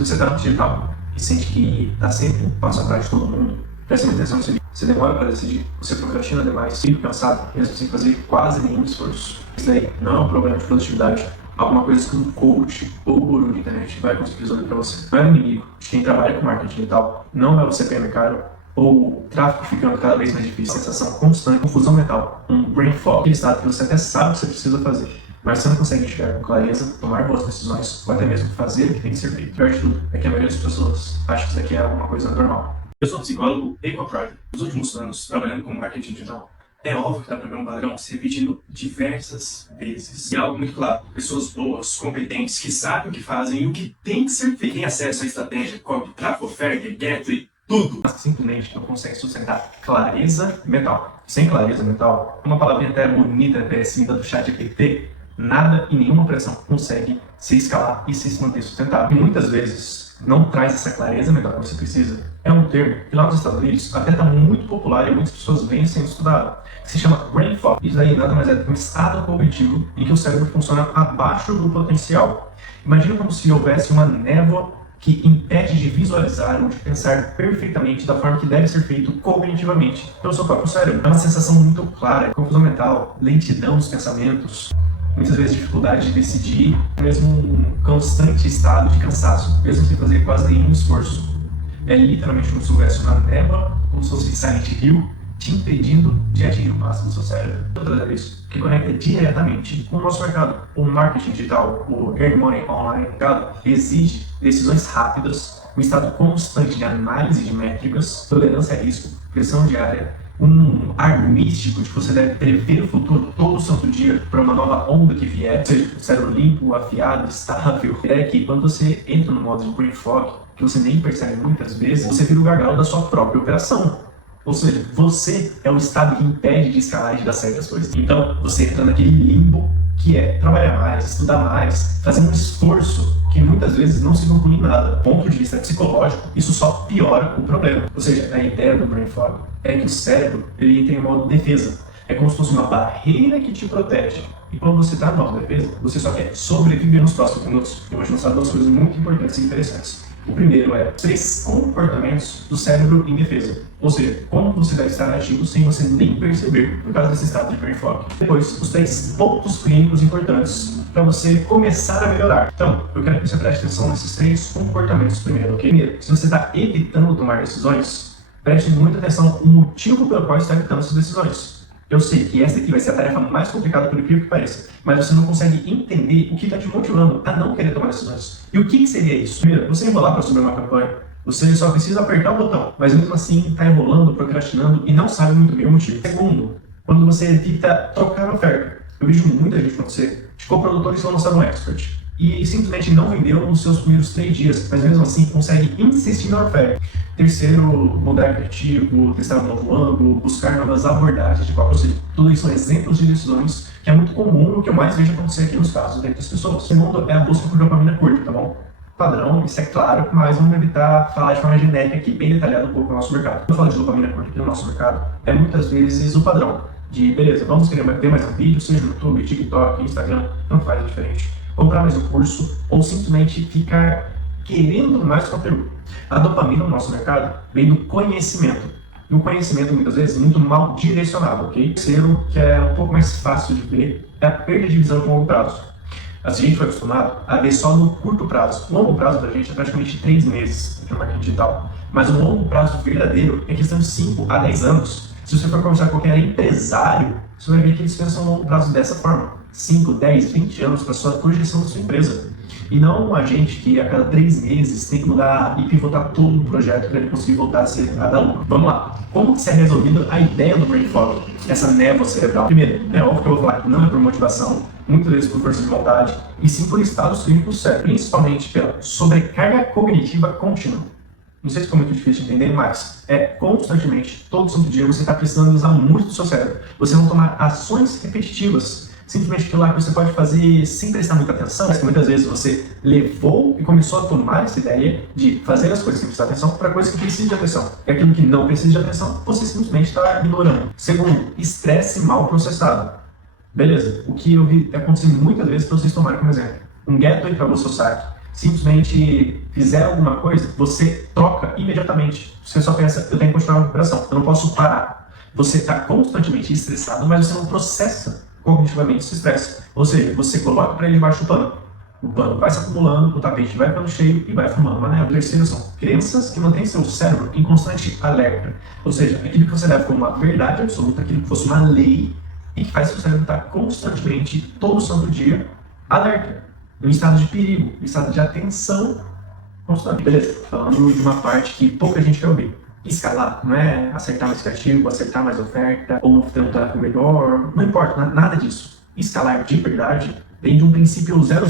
Se você está no digital e sente que está sempre um passo atrás de todo mundo, preste atenção no seguinte: você demora para decidir, você procrastina demais, fica cansado, mesmo sem fazer quase nenhum esforço. Isso daí não é um problema de produtividade, alguma coisa que um coach ou guru de internet vai conseguir resolver para você. Não é inimigo de quem trabalha com marketing digital, não é o CPM caro ou o tráfego ficando cada vez mais difícil, sensação constante, confusão mental, um brain fog, aquele estado que você até sabe o que você precisa fazer, mas você não consegue enxergar com clareza, tomar boas decisões ou até mesmo fazer o que tem que ser feito. O pior de tudo é que a maioria das pessoas acha que isso aqui é alguma coisa normal. Eu sou psicólogo e copywriter. Nos últimos anos, trabalhando com marketing digital, é óbvio que dá para ver um padrão se repetindo diversas vezes. E algo muito claro: pessoas boas, competentes, que sabem o que fazem e o que tem que ser feito, têm acesso à estratégia, copy, tráfego, oferta, get, tudo. Mas simplesmente não consegue sustentar clareza mental. Sem clareza mental, uma palavrinha até bonita, até vinda do chat GPT, nada e nenhuma operação consegue se escalar e se manter sustentável. E muitas vezes não traz essa clareza mental que você precisa. É um termo que lá nos Estados Unidos até está muito popular e muitas pessoas vêm sendo estudado, que se chama brain fog. Isso aí nada mais é do que um estado cognitivo em que o cérebro funciona abaixo do potencial. Imagina como se houvesse uma névoa que impede de visualizar ou de pensar perfeitamente da forma que deve ser feito cognitivamente pelo seu próprio cérebro. É uma sensação muito clara, confusão mental, lentidão dos pensamentos, muitas vezes dificuldade de decidir, mesmo um constante estado de cansaço, mesmo sem fazer quase nenhum esforço. É literalmente como se houvesse uma névoa, como se fosse Silent Hill, te impedindo de atingir o máximo do seu cérebro. Outra isso que conecta diretamente com o nosso mercado. O marketing digital, o earn money online, exige decisões rápidas, um estado constante de análise de métricas, tolerância a risco, pressão diária, um ar místico de que você deve prever o futuro todo santo dia para uma nova onda que vier, ou seja, o cérebro limpo, afiado, estável. É que quando você entra no modo de brain fog, que você nem percebe muitas vezes, você vira o gargalo da sua própria operação. Ou seja, você é o estado que impede de escalar e de dar certo as coisas. Então, você entra naquele limbo que é trabalhar mais, estudar mais, fazer um esforço que muitas vezes não se conclui em nada. Do ponto de vista psicológico, isso só piora o problema. Ou seja, a ideia do brain fog é que o cérebro ele entra em modo defesa. É como se fosse uma barreira que te protege. E quando você está no modo defesa, você só quer sobreviver nos próximos minutos. Eu vou te mostrar duas coisas muito importantes e interessantes. O primeiro é 3 comportamentos do cérebro em defesa. Ou seja, como você deve estar agindo sem você nem perceber por causa desse estado de brain fog. Depois, os 3 pontos clínicos importantes para você começar a melhorar. Então, eu quero que você preste atenção nesses 3 comportamentos primeiro, ok? Primeiro, se você está evitando tomar decisões, preste muita atenção no motivo pelo qual está evitando essas decisões. Eu sei que essa aqui vai ser a tarefa mais complicada por incrível que pareça, mas você não consegue entender o que está te motivando a não querer tomar decisões. E o que seria isso? Primeiro, você enrolar para subir uma campanha, você só precisa apertar o botão, mas mesmo assim está enrolando, procrastinando e não sabe muito bem o motivo. Segundo, quando você evita trocar a oferta. Eu vejo muita gente acontecer de produtores que vão lançar um expert e simplesmente não venderam nos seus primeiros 3 dias, mas mesmo assim consegue insistir na oferta. Terceiro, mudar criativo, testar um novo ângulo, buscar novas abordagens de qual proceder. Tudo isso são exemplos de decisões que é muito comum, o que eu mais vejo acontecer aqui nos casos das pessoas. O segundo é a busca por dopamina curta, tá bom? Padrão, isso é claro, mas vamos evitar falar de forma genérica aqui, bem detalhada um pouco no nosso mercado. Quando eu falo de dopamina curta aqui no nosso mercado, é muitas vezes o padrão de, beleza, vamos querer ver mais um vídeo, seja no YouTube, TikTok, Instagram, não faz diferente. Comprar mais um curso ou simplesmente ficar querendo mais conteúdo. A dopamina no nosso mercado vem do conhecimento. E o conhecimento, muitas vezes, muito mal direcionado, ok? O terceiro, que é um pouco mais fácil de ver, é a perda de visão com longo prazo. A gente foi acostumado a ver só no curto prazo. O longo prazo pra gente é praticamente 3 meses no marketing digital. Mas o longo prazo verdadeiro é questão de 5 a 10 anos. Se você for conversar com qualquer empresário, você vai ver que eles pensam no longo prazo dessa forma. 5, 10, 20 anos para a sua projeção da sua empresa. E não a gente que a cada 3 meses tem que mudar e pivotar todo o projeto para ele conseguir voltar a dar lucro. Vamos lá. Como que se é resolvido a ideia do brain fog? Essa névoa cerebral. Primeiro, é óbvio que eu vou falar que não é por motivação, muitas vezes por força de vontade, e sim por estados clínicos sérios, principalmente pela sobrecarga cognitiva contínua. Não sei se ficou muito difícil de entender, mas é constantemente, todo santo dia, você está precisando usar muito do seu cérebro. Você não tomar ações repetitivas, simplesmente aquilo lá que você pode fazer sem prestar muita atenção, mas que muitas vezes você levou e começou a tomar essa ideia de fazer as coisas sem prestar atenção para coisas que precisam de atenção. E aquilo que não precisa de atenção, você simplesmente está ignorando. Segundo, estresse mal processado. Beleza, o que eu vi acontecer muitas vezes para vocês tomarem como exemplo. Um gateway para o seu site simplesmente fizer alguma coisa, você troca imediatamente. Você só pensa, eu tenho que continuar a recuperação, eu não posso parar. Você está constantemente estressado, mas você não processa cognitivamente esse estresse. Ou seja, você coloca para ele debaixo do pano. O pano vai se acumulando, o tapete vai ficando cheio e vai formando uma neve. O terceiro são crenças que mantêm seu cérebro em constante alerta. Ou seja, aquilo que você leva como uma verdade absoluta, aquilo que fosse uma lei, e que faz seu cérebro estar constantemente, todo santo dia, alerta, em estado de perigo, em estado de atenção constante. Beleza, falando de uma parte que pouca gente quer ouvir. Escalar não é acertar mais criativo, acertar mais oferta, ou ter um tráfego melhor, não importa, nada disso. Escalar de verdade vem de um princípio 00,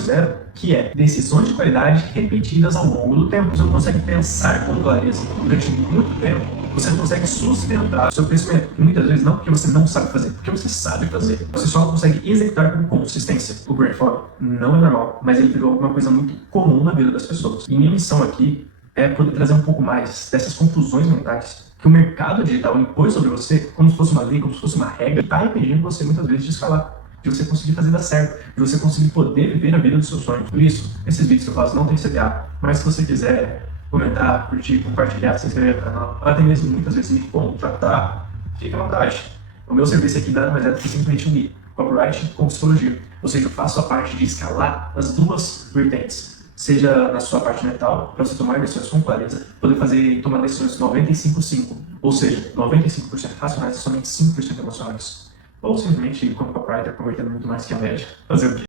que é decisões de qualidade repetidas ao longo do tempo. Você não consegue pensar com clareza durante muito tempo. Você não consegue sustentar o seu crescimento. E muitas vezes não porque você não sabe fazer, porque você sabe fazer. Você só não consegue executar com consistência. O brain fog não é normal, mas ele virou uma coisa muito comum na vida das pessoas. E minha missão aqui é poder trazer um pouco mais dessas confusões mentais que o mercado digital impôs sobre você, como se fosse uma lei, como se fosse uma regra, e está impedindo você muitas vezes de escalar, de você conseguir fazer dar certo, de você conseguir poder viver a vida dos seus sonhos. Por isso, esses vídeos que eu faço não tem CTA, mas se você quiser comentar, curtir, compartilhar, se inscrever no canal, até mesmo muitas vezes me contratar, fica à vontade. O meu serviço aqui nada mais é do que simplesmente unir copyright com psicologia, ou seja, eu faço a parte de escalar as duas vertentes, seja na sua parte mental, para você tomar decisões com clareza, poder tomar decisões 95-5, ou seja, 95% racionais e somente 5% emocionais. Ou simplesmente, como copywriter, convertendo muito mais que a média. Fazer o quê?